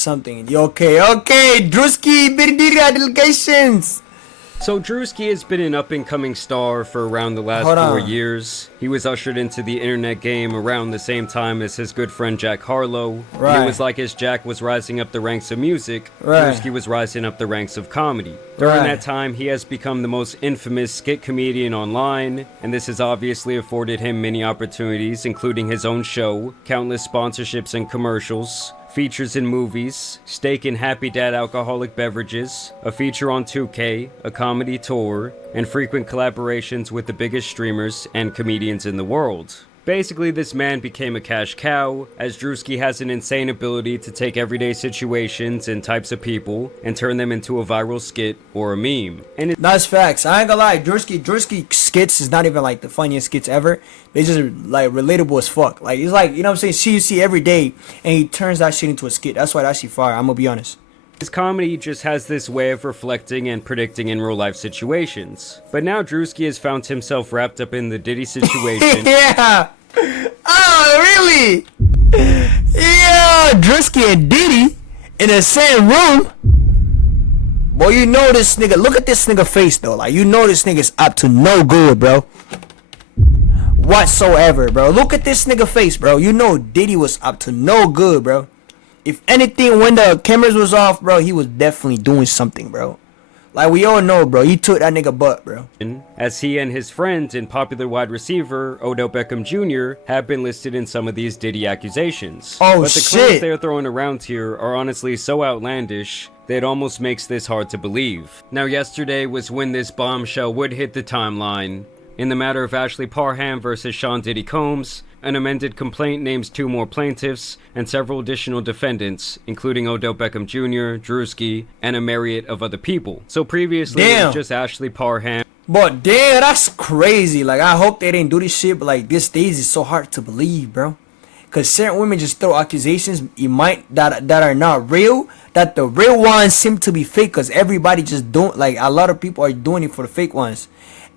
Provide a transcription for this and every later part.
something. Okay, Druski, delegations. So Druski has been an up-and-coming star for around the last 4 years. He was ushered into the internet game around the same time as his good friend Jack Harlow. Right. It was like as Jack was rising up the ranks of music, Right. Druski was rising up the ranks of comedy. During that time, he has become the most infamous skit comedian online, and this has obviously afforded him many opportunities, including his own show, countless sponsorships and commercials, features in movies, stake in Happy Dad alcoholic beverages, a feature on 2K, a comedy tour, and frequent collaborations with the biggest streamers and comedians in the world. Basically, this man became a cash cow, as Druski has an insane ability to take everyday situations and types of people and turn them into a viral skit or a meme. And That's facts. I ain't gonna lie, Druski skits is not even like the funniest skits ever. They just like relatable as fuck. Like it's like, you know what I'm saying, shit you see every day and he turns that shit into a skit. That's why that shit fire, I'm gonna be honest. his comedy just has this way of reflecting and predicting in real life situations. But now Druski has found himself wrapped up in the Diddy situation. Yeah. Oh, really? Yeah, Druski and Diddy in the same room. Boy, you know this nigga. Look at this nigga face though. Like you know this nigga's up to no good, bro. Whatsoever, bro. Look at this nigga face, bro. You know Diddy was up to no good, bro. If anything, when the cameras was off, bro, he was definitely doing something, bro. Like we all know, bro. He took that nigga butt, bro. As he and his friend and popular wide receiver, Odell Beckham Jr., have been listed in some of these Diddy accusations. Oh, but the shit. claims they're throwing around here are honestly so outlandish that it almost makes this hard to believe. Now, yesterday was when this bombshell would hit the timeline. In the matter of Ashley Parham versus Sean Diddy Combs, an amended complaint names 2 more plaintiffs and several additional defendants, including Odell Beckham Jr., Druski, and a myriad of other people. So previously, it was just Ashley Parham. But damn, that's crazy. Like I hope they didn't do this shit, but like this days is so hard to believe, bro. Cause certain women just throw accusations that are not real, that the real ones seem to be fake. Cause everybody just don't, like a lot of people are doing it for the fake ones.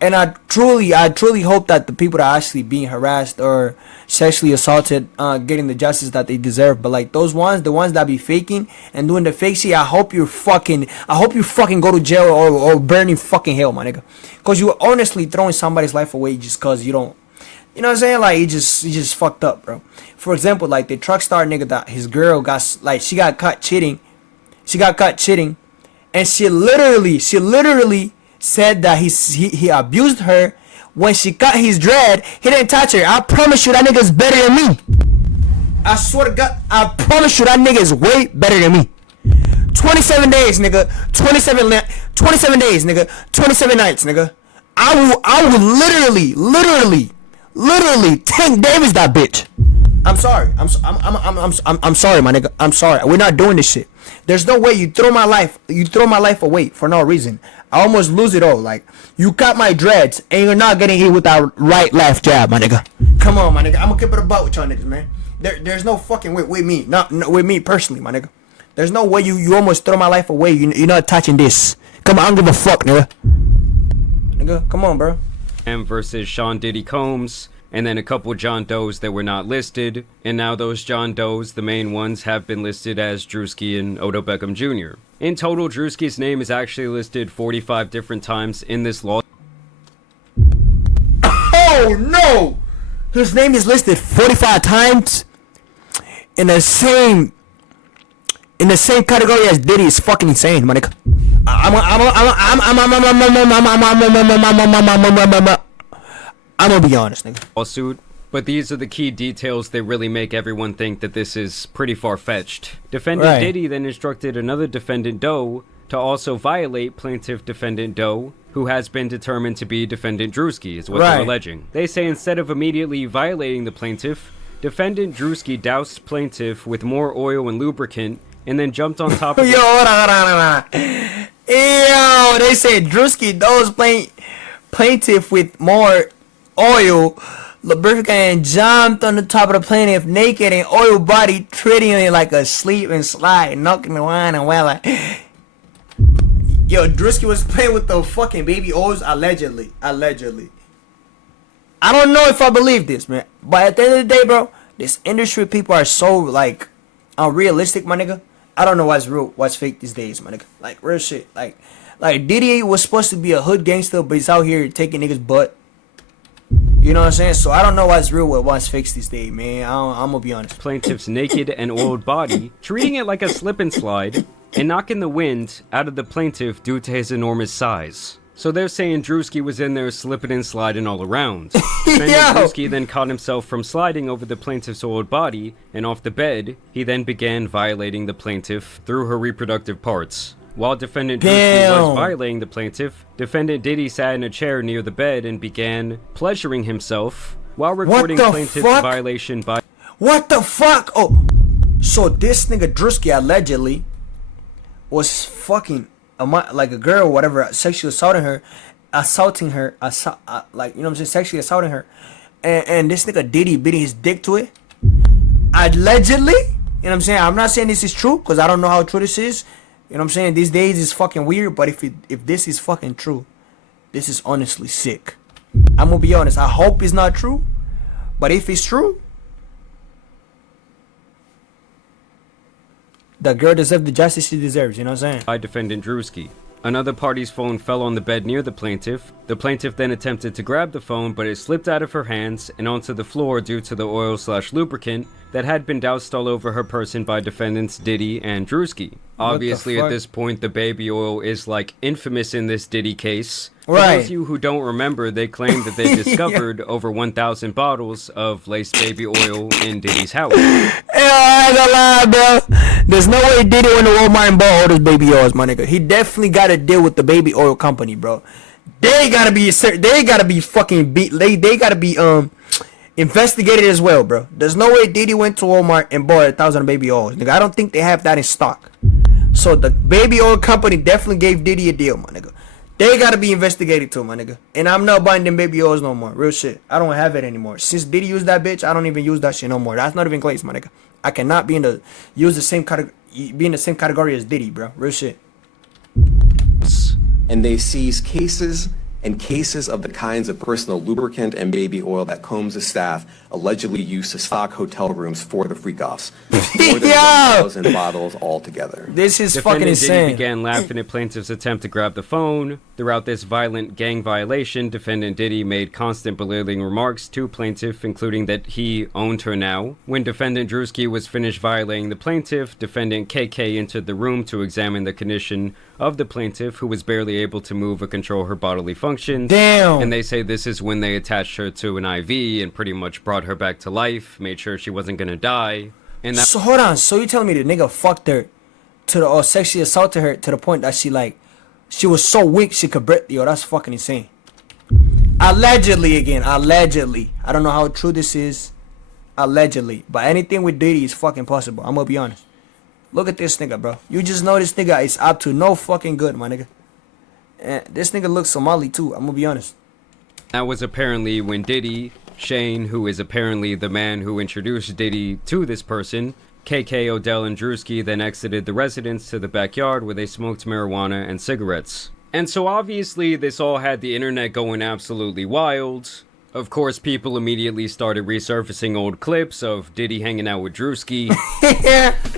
And I truly hope that the people that are actually being harassed or sexually assaulted, getting the justice that they deserve. But like those ones, the ones that be faking and doing the fake shit, I hope you fucking go to jail or burn in fucking hell, my nigga. Cause you honestly throwing somebody's life away just cause you don't, you know what I'm saying? Like he just fucked up, bro. For example, like the truck star nigga that his girl got, like she got caught cheating. She got caught cheating, and she literally said that he abused her. When she cut his dread, he didn't touch her. I promise you that nigga's better than me. I swear to God, I promise you that nigga is way better than me. 27 days, nigga. 27 days, nigga. 27 nights, nigga. I will literally Tank Davis that bitch. I'm sorry. I'm sorry, my nigga. I'm sorry. We're not doing this shit. There's no way you throw my life away for no reason. I almost lose it all. Like you cut my dreads and you're not getting hit with that right left jab, my nigga. Come on, my nigga. I'm gonna keep it about with y'all niggas, man. There's no fucking way with me. Not with me personally, my nigga. There's no way you almost throw my life away. You're not touching this. Come on, I don't give a fuck, nigga. Nigga, come on, bro. Versus Sean Diddy Combs, and then a couple John Does that were not listed, and now those John Does, the main ones, have been listed as Druski and Odell Beckham Jr. In total, Druski's name is actually listed 45 different times in this law. Oh no! His name is listed 45 times in the same category as Diddy. Is fucking insane, my nigga. I'm gonna be honest, nigga. Lawsuit, but these are the key details that really make everyone think that this is pretty far-fetched. Defendant Diddy then instructed another defendant Doe to also violate plaintiff defendant Doe, who has been determined to be defendant Druski, is what they're alleging. They say instead of immediately violating the plaintiff, defendant Druski doused plaintiff with more oil and lubricant and then jumped on top of Yo, hold on. Yo, they said Druski dosed plaintiff with more oil, lubricant, and jumped on the top of the plaintiff naked and oil body, treating it like a sleep and slide, knocking the wine and well. Yo, Druski was playing with the fucking baby oils allegedly. I don't know if I believe this, man. But at the end of the day, bro, this industry people are so like unrealistic, my nigga. I don't know what's real, what's fake these days, man. Like real shit. Like Diddy was supposed to be a hood gangster, but he's out here taking niggas' butt. You know what I'm saying? So I don't know what's real with what's fake these days, man. I'm gonna be honest. Plaintiff's naked and oiled body, treating it like a slip and slide, and knocking the wind out of the plaintiff due to his enormous size. So they're saying Druski was in there slipping and sliding all around. Defendant Druski then caught himself from sliding over the plaintiff's oiled body, and off the bed, he then began violating the plaintiff through her reproductive parts. While defendant Druski was violating the plaintiff, defendant Diddy sat in a chair near the bed and began pleasuring himself while recording plaintiff's violation by... What the fuck? Oh, so this nigga Druski allegedly was fucking... like a girl or whatever, sexually assaulting her, like, you know what I'm saying, sexually assaulting her, and this nigga Diddy beating his dick to it, allegedly, you know what I'm saying. I'm not saying this is true, because I don't know how true this is, you know what I'm saying. These days is fucking weird, but if this is fucking true, this is honestly sick. I'm gonna be honest, I hope it's not true, but if it's true, the girl deserves the justice she deserves, you know what I'm saying? By defendant Druski. Another party's phone fell on the bed near the plaintiff. The plaintiff then attempted to grab the phone, but it slipped out of her hands and onto the floor due to the oil/lubricant that had been doused all over her person by defendants Diddy and Druski. Obviously, at this point, the baby oil is like infamous in this Diddy case. For those of you who don't remember, they claim that they discovered over 1,000 bottles of laced baby oil in Diddy's house. I ain't gonna lie, bro. There's no way Diddy went to Walmart and bought all those baby oils, my nigga. He definitely got to deal with the baby oil company, bro. They gotta be fucking beat. They gotta be investigated as well, bro. There's no way Diddy went to Walmart and bought 1,000 baby oils, nigga. I don't think they have that in stock. So the baby oil company definitely gave Diddy a deal, my nigga. They gotta be investigated too, my nigga. And I'm not buying them baby oils no more. Real shit. I don't have it anymore. Since Diddy used that bitch, I don't even use that shit no more. That's not even Glaze, my nigga. I cannot be in the same category as Diddy, bro. Real shit. And they seize cases and cases of the kinds of personal lubricant and baby oil that Combs' staff allegedly used to stock hotel rooms for the freak-offs. More than 1,000 bottles altogether. This is fucking insane. Diddy began laughing at plaintiff's attempt to grab the phone. Throughout this violent gang violation, defendant Diddy made constant belittling remarks to plaintiff, including that he owned her now. When defendant Druski was finished violating the plaintiff, defendant KK entered the room to examine the condition of the plaintiff, who was barely able to move or control her bodily functions. Damn. And they say this is when they attached her to an IV and pretty much brought her back to life, made sure she wasn't gonna die. And that— So hold on, so you telling me the nigga fucked her to the, or sexually assaulted her to the point that she was so weak she could breathe? Yo, that's fucking insane. Allegedly, again, allegedly. I don't know how true this is. Allegedly. But anything with Diddy is fucking possible. I'm gonna be honest. Look at this nigga, bro. You just know this nigga is up to no fucking good, my nigga. And this nigga looks Somali too, I'm gonna be honest. That was apparently when Diddy, Shane, who is apparently the man who introduced Diddy to this person, KK, Odell, and Druski then exited the residence to the backyard where they smoked marijuana and cigarettes. And so obviously this all had the internet going absolutely wild. Of course, people immediately started resurfacing old clips of Diddy hanging out with Druski.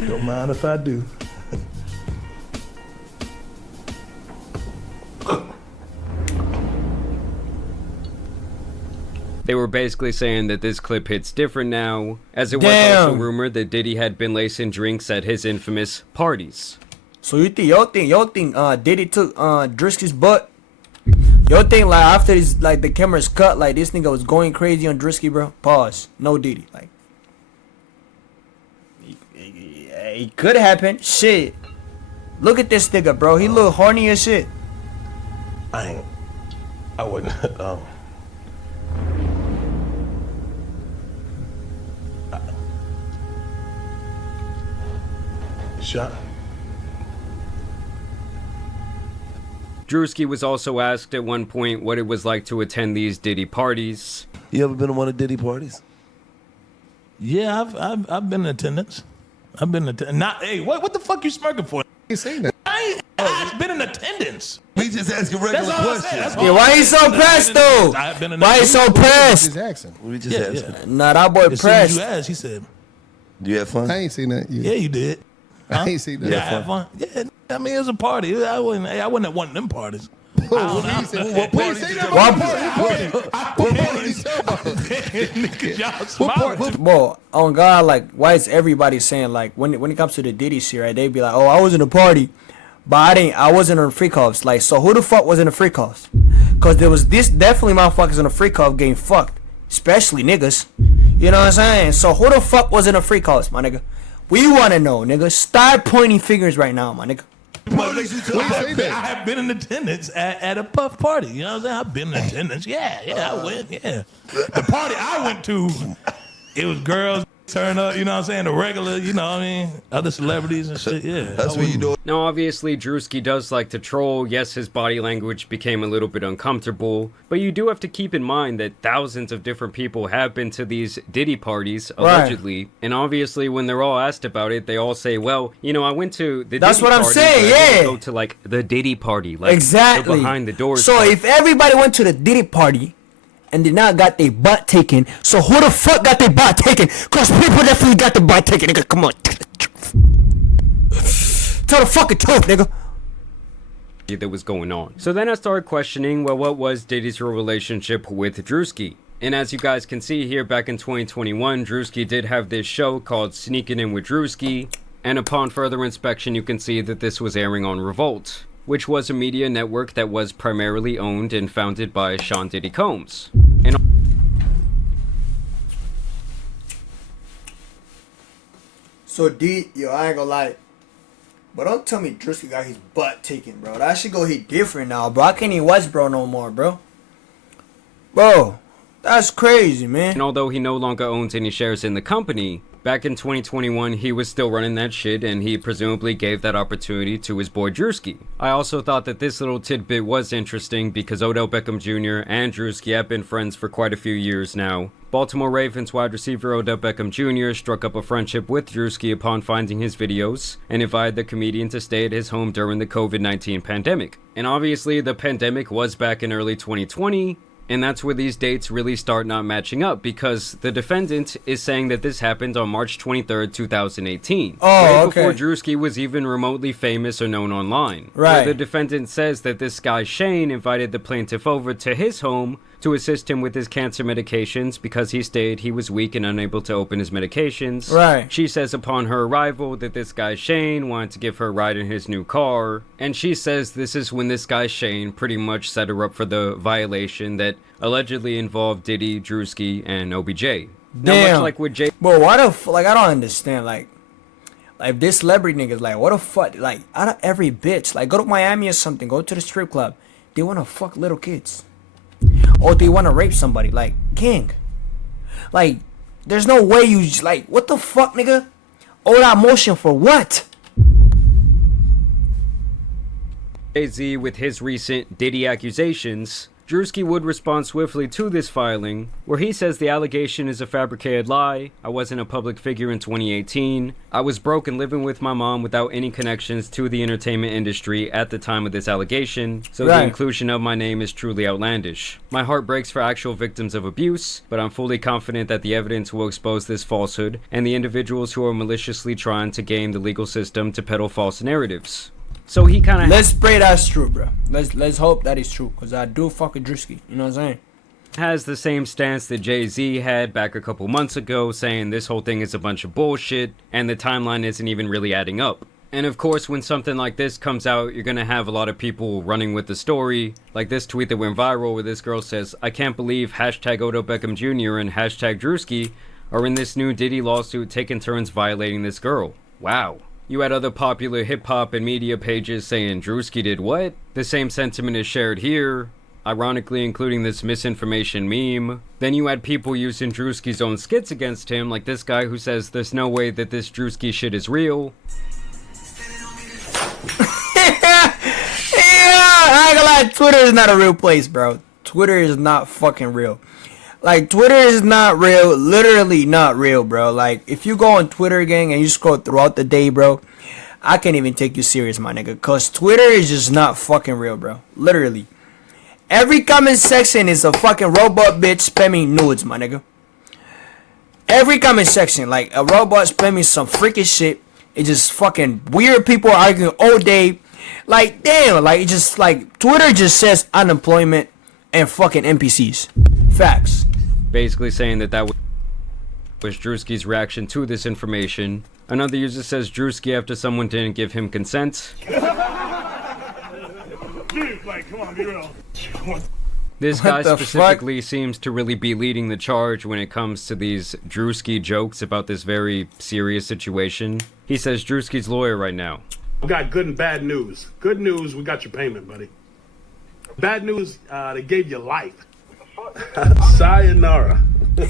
Don't mind if I do. They were basically saying that this clip hits different now, as it was also rumored that Diddy had been lacing drinks at his infamous parties. So y'all think Diddy took Druski's butt? Y'all think like after this, like the camera's cut, like this nigga was going crazy on Druski, bro? Pause. No Diddy. Like it could happen. Shit. Look at this nigga, bro. He look horny as shit. I wouldn't. Shot. Druski was also asked at one point what it was like to attend these Diddy parties. You ever been to one of Diddy parties? Yeah, I've been in attendance. I've been in attendance. Not, hey, what the fuck you smirking for? ain't saying that. I've been in attendance. We just asking regular questions. Yeah, why he so pressed though? Why he so pressed? Just asking. We just asking. Nah, that boy As soon as pressed. you asked, he said, You had fun? I ain't seen that. yeah, you did. I ain't seen that. Yeah, I had fun. Yeah, I mean, it was a party. I wasn't at one of them parties. What party? Well, on God, like, why is everybody saying, like, when it comes to the Diddy shit, right? They be like, oh, I was in a party, but I wasn't on free calls. Like, so who the fuck was in the free calls? Cause there was definitely motherfuckers in the free call getting fucked, especially niggas. You know what I'm saying? So who the fuck was in the free calls, my nigga? We wanna know, nigga. Start pointing fingers right now, my nigga. I have been in attendance at a puff party. You know what I'm saying? I've been in attendance. Yeah, I went. Yeah, the party I went to, it was girls turn up. You know what I'm saying? The regular. You know what I mean? Other celebrities and shit. Yeah, That's what you do. Now, obviously, Druski does like to troll. Yes, his body language became a little bit uncomfortable, but you do have to keep in mind that thousands of different people have been to these Diddy parties, allegedly, and obviously, when they're all asked about it, they all say, well, you know, I went to the That's Diddy what I'm party, saying, but I didn't yeah. go to, like, the Diddy party. Like, Exactly. the behind the doors So party. if everybody went to the Diddy party and did not got their butt taken, so who the fuck got their butt taken? Cause people definitely got their butt taken, nigga. Come on. Tell the fucking truth, nigga. That was going on. So then I started questioning, well, what was Diddy's real relationship with Druski? And as you guys can see here, back in 2021, Druski did have this show called Sneaking In with Druski, and upon further inspection, you can see that this was airing on Revolt, which was a media network that was primarily owned and founded by Sean Diddy Combs. And So yo, I ain't gonna lie. But don't tell me Druski got his butt taken, bro. That shit go hit different now, bro. I can't even watch bro no more, bro. Bro, that's crazy, man. And although he no longer owns any shares in the company, back in 2021 he was still running that shit, and he presumably gave that opportunity to his boy Druski. I also thought that this little tidbit was interesting because Odell Beckham Jr. and Druski have been friends for quite a few years now. Baltimore Ravens wide receiver Odell Beckham Jr. struck up a friendship with Druski upon finding his videos and invited the comedian to stay at his home during the COVID-19 pandemic. And obviously the pandemic was back in early 2020, and that's where these dates really start not matching up, because the defendant is saying that this happened on March 23rd, 2018. Oh, way okay. before Druski was even remotely famous or known online. Right. Where the defendant says that this guy Shane invited the plaintiff over to his home to assist him with his cancer medications because he was weak and unable to open his medications. Right. She says upon her arrival that this guy Shane wanted to give her a ride in his new car, and she says this is when this guy Shane pretty much set her up for the violation that allegedly involved Diddy, Druski, and OBJ. Now, Damn. much like with Jay, Bro, why the like, I don't understand, like this celebrity niggas, like, what the fuck, like, out of every bitch, like, go to Miami or something, go to the strip club, they wanna fuck little kids, or they wanna rape somebody, like, king, like, there's no way you just, like, what the fuck, nigga, all that motion for what? Jay-Z with his recent Diddy accusations, Druski would respond swiftly to this filing, where he says the allegation is a fabricated lie. I wasn't a public figure in 2018. I was broke and living with my mom without any connections to the entertainment industry at the time of this allegation, so Right. the inclusion of my name is truly outlandish. My heart breaks for actual victims of abuse, but I'm fully confident that the evidence will expose this falsehood and the individuals who are maliciously trying to game the legal system to peddle false narratives. So he kind of Let's pray that's true, bro. Let's hope that is true, cause I do fuck with Druski, you know what I'm saying? has the same stance that Jay-Z had back a couple months ago, saying this whole thing is a bunch of bullshit and the timeline isn't even really adding up. And of course, when something like this comes out, you're gonna have a lot of people running with the story, like this tweet that went viral where this girl says, I can't believe hashtag Odell Beckham Jr. and hashtag Druski are in this new Diddy lawsuit taking turns violating this girl. Wow. You had other popular hip-hop and media pages saying Druski did what? The same sentiment is shared here, ironically including this misinformation meme. Then you had people using Druski's own skits against him, like this guy who says there's no way that this Druski shit is real. Yeah, I ain't gonna lie, Twitter is not a real place, bro. Twitter is not fucking real. Like, Twitter is not real, literally not real, bro. Like, if you go on Twitter, gang, and you scroll throughout the day, bro, I can't even take you serious, my nigga. Cause Twitter is just not fucking real, bro. Literally. Every comment section is a fucking robot bitch spamming nudes, my nigga. Every comment section, like, a robot spamming some freaking shit, It's just fucking weird people arguing all day. Like, damn, like, it just, like, Twitter just says unemployment and fucking NPCs. Facts. Basically saying that was Druski's reaction to this information. Another user says Druski after someone didn't give him consent. This guy specifically seems to really be leading the charge when it comes to these Druski jokes about this very serious situation. He says Druski's lawyer right now. We got good and bad news. Good news, we got your payment, buddy. Bad news, they gave you life. Sayonara.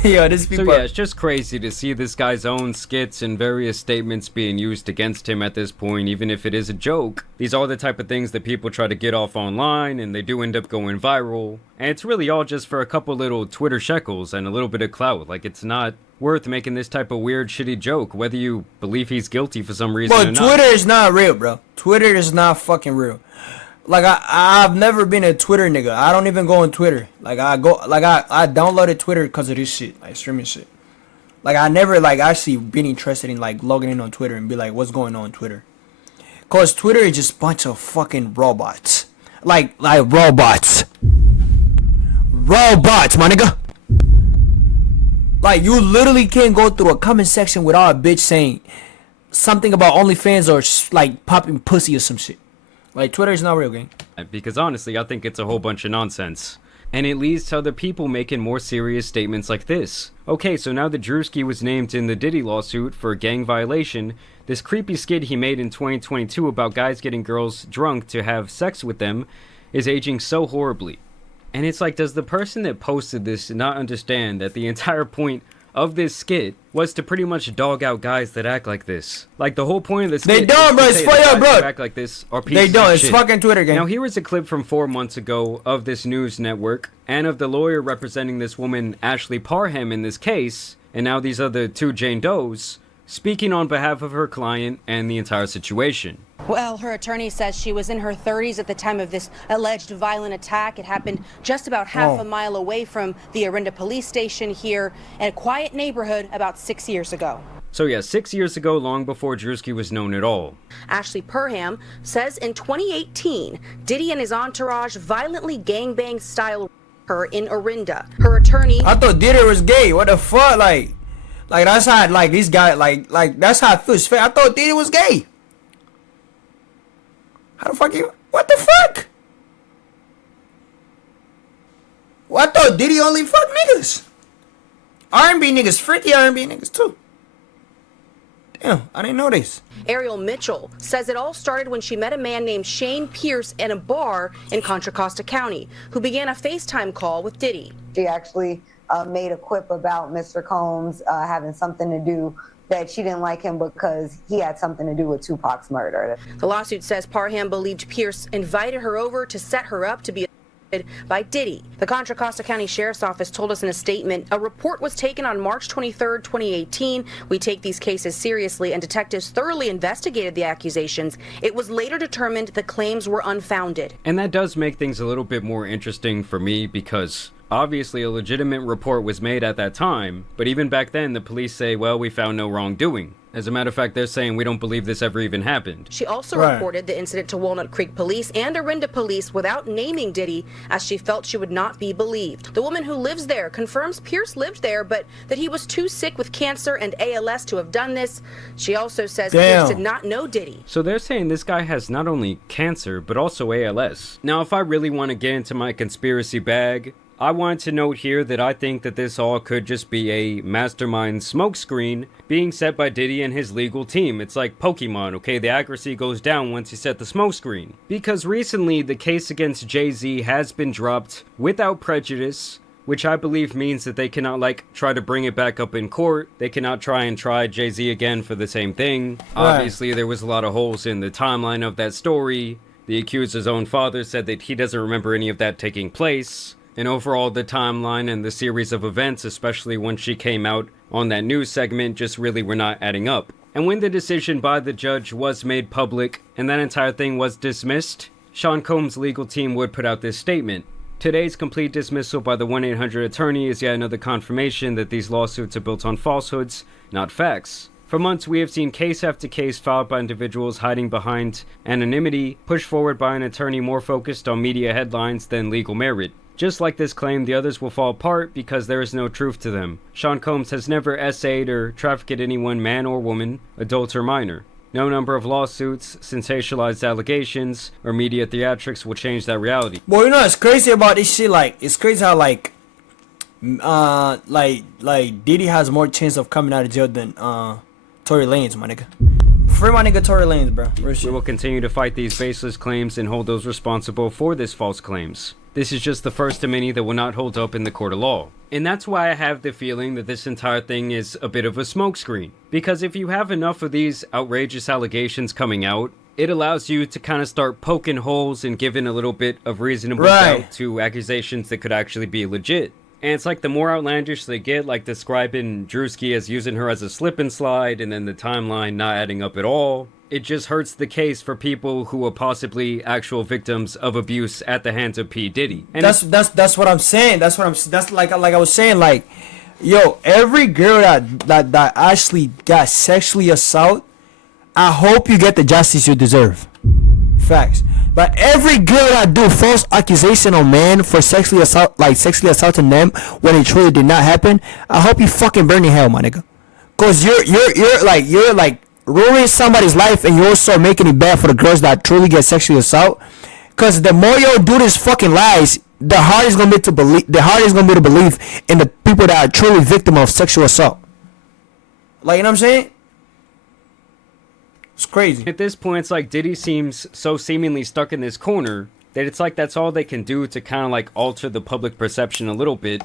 Yo, this people. So yeah, it's just crazy to see this guy's own skits and various statements being used against him at this point, even if it is a joke. These are the type of things that people try to get off online, and they do end up going viral. And it's really all just for a couple little Twitter shekels and a little bit of clout. Like, it's not worth making this type of weird, shitty joke, whether you believe he's guilty for some reason or not. Twitter is not real, bro. Twitter is not fucking real. Like, I've never been a Twitter nigga. I don't even go on Twitter. Like, I downloaded Twitter because of this shit, like streaming shit. Like, I never like actually been interested in like logging in on Twitter and be like, what's going on Twitter? Cause Twitter is just a bunch of fucking robots. Like robots. Robots, my nigga. Like, you literally can't go through a comment section without a bitch saying something about OnlyFans or like popping pussy or some shit. Like, Twitter is not real, gang. Because honestly, I think it's a whole bunch of nonsense. And it leads to other people making more serious statements like this. Okay, so now that Druski was named in the Diddy lawsuit for a gang violation, this creepy skit he made in 2022 about guys getting girls drunk to have sex with them is aging so horribly. And it's like, does the person that posted this not understand that the entire point of this skit was to pretty much dog out guys that act like this? Like, the whole point of this skit, they don't, bro. It's for you, bro. Act like this are pieces they don't. Of it's shit. Fucking Twitter game. Now, here is a clip from 4 months ago of this news network and of the lawyer representing this woman, Ashley Parham, in this case, and now these other two Jane Does, speaking on behalf of her client and the entire situation. Well, her attorney says she was in her 30s at the time of this alleged violent attack. It happened just about half a mile away from the Orinda police station here in a quiet neighborhood about 6 years ago. So yeah, 6 years ago, long before Druski was known at all. Ashley Parham says in 2018, Diddy and his entourage violently gangbang style her in Orinda. Her attorney... I thought Diddy was gay. What the fuck? Like that's how, like, these guys, like that's how it feels. I thought Diddy was gay. How the fuck you... What the fuck? Well, I thought Diddy only fuck niggas. R&B niggas, freaky R&B niggas too. Damn, I didn't know this. Ariel Mitchell says it all started when she met a man named Shane Pierce in a bar in Contra Costa County, who began a FaceTime call with Diddy. She actually made a quip about Mr. Combs having something to do, that she didn't like him because he had something to do with Tupac's murder. The lawsuit says Parham believed Pierce invited her over to set her up to be by Diddy. The Contra Costa County Sheriff's Office told us in a statement, a report was taken on March 23, 2018. We take these cases seriously, and detectives thoroughly investigated the accusations. It was later determined the claims were unfounded. And that does make things a little bit more interesting for me, because obviously a legitimate report was made at that time, but even back then the police say, well, we found no wrongdoing. As a matter of fact, they're saying we don't believe this ever even happened. She also reported the incident to Walnut Creek Police and Orinda Police without naming Diddy, as she felt she would not be believed. The woman who lives there confirms Pierce lived there, but that he was too sick with cancer and ALS to have done this. She also says Pierce did not know Diddy. So they're saying this guy has not only cancer, but also ALS. Now, if I really want to get into my conspiracy bag, I want to note here that I think that this all could just be a mastermind smokescreen being set by Diddy and his legal team. It's like Pokemon, okay? The accuracy goes down once you set the smokescreen. Because recently, the case against Jay-Z has been dropped without prejudice, which I believe means that they cannot, like, try to bring it back up in court. They cannot try Jay-Z again for the same thing. Obviously, there was a lot of holes in the timeline of that story. The accuser's own father said that he doesn't remember any of that taking place. And overall, the timeline and the series of events, especially when she came out on that news segment, just really were not adding up. And when the decision by the judge was made public and that entire thing was dismissed, Sean Combs' legal team would put out this statement. Today's complete dismissal by the 1-800 attorney is yet another confirmation that these lawsuits are built on falsehoods, not facts. For months, we have seen case after case filed by individuals hiding behind anonymity, pushed forward by an attorney more focused on media headlines than legal merit. Just like this claim, the others will fall apart because there is no truth to them. Sean Combs has never essayed or trafficked anyone, man or woman, adult or minor. No number of lawsuits, sensationalized allegations, or media theatrics will change that reality. Well, you know what's crazy about this shit? Like, it's crazy how like Diddy has more chance of coming out of jail than Tory Lanez, my nigga. Free my nigga Tory Lanez, bro. We will continue to fight these baseless claims and hold those responsible for these false claims. This is just the first of many that will not hold up in the court of law. And that's why I have the feeling that this entire thing is a bit of a smokescreen. Because if you have enough of these outrageous allegations coming out, it allows you to kind of start poking holes and giving a little bit of reasonable doubt to accusations that could actually be legit. And it's like the more outlandish they get, like describing Druski as using her as a slip and slide and then the timeline not adding up at all, it just hurts the case for people who are possibly actual victims of abuse at the hands of P. Diddy. And that's what I'm saying. That's like I was saying, like, yo, every girl that actually got sexually assaulted, I hope you get the justice you deserve. Facts. But every girl that do false accusation on men for sexually assaulting them when it truly did not happen, I hope you fucking burn in hell, my nigga. Cause you're like ruining somebody's life, and you're also making it bad for the girls that truly get sexually assaulted. Cause the more you do this fucking lies, the harder it's gonna be to believe. The harder it's gonna be to believe in the people that are truly victim of sexual assault. Like, you know what I'm saying? It's crazy. At this point, it's like Diddy seems so seemingly stuck in this corner that it's like that's all they can do to kind of like alter the public perception a little bit.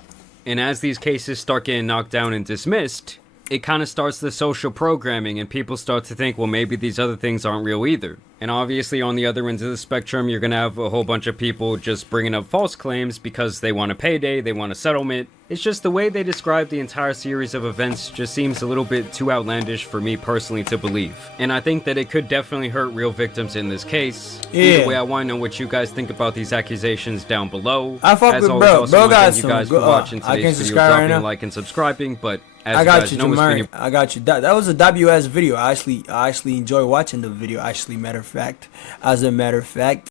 And as these cases start getting knocked down and dismissed, it kind of starts the social programming, and people start to think, well, maybe these other things aren't real either. And obviously on the other end of the spectrum, you're going to have a whole bunch of people just bringing up false claims because they want a payday, they want a settlement. It's just the way they describe the entire series of events just seems a little bit too outlandish for me personally to believe. And I think that it could definitely hurt real victims in this case. Yeah. Either way, I want to know what you guys think about these accusations down below. I fuck As with always, bro. also Bro wanna got thank you some guys good. for watching I can today's video, subscribe right dropping a now. like and subscribing, but as I you got guys you, know, it's been Jamari. I got you. That was a WS video. I actually enjoy watching the video. Actually, matter of fact, as a matter of fact.